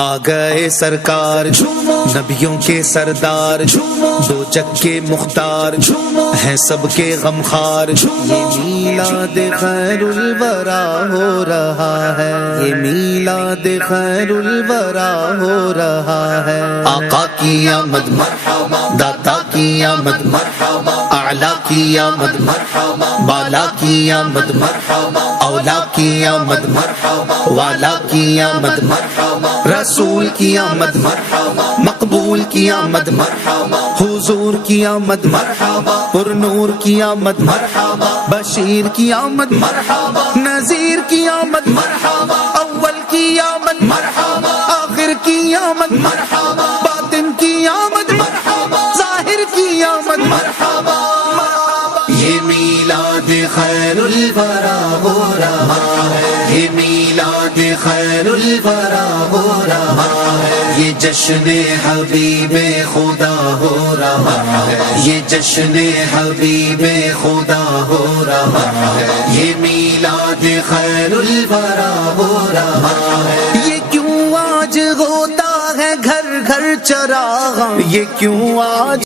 آ گئے سرکار نبیوں کے سردار دو جگ کے مختار ہیں سب کے غمخار یہ میلاد خیر الورا ہو رہا ہے یہ میلاد خیر الورا ہو رہا ہے آقا کی آمد مرحبا داتا کی آمد مرحبا اعلیٰ کی آمد مرحبا بالا کی آمد مرحبا اولا کی آمد مرحبا والا کی آمد مرحبا رسول کی آمد مرحبا مقبول کی آمد مرحبا حضور کی آمد مرحبا پر نور کی آمد مرحبا بشیر کی آمد مرحبا نذیر کی آمد مرحبا اول کی آمد مرحبا آخر کی آمد مرحبا باطن کی آمد مرحبا ظاہر کی آمد مرحبا یہ میلاد خیر الورا ہو رہا ہے یہ میلاد خیر الورا ہو رہا ہے یہ جشن حبیب خدا ہو رہا ہے یہ جشن حبیب خدا ہو رہا ہے یہ میلاد خیر الورا ہو رہا ہے یہ کیوں آج ہوتا ہے گھر گھر چراغاں یہ کیوں آج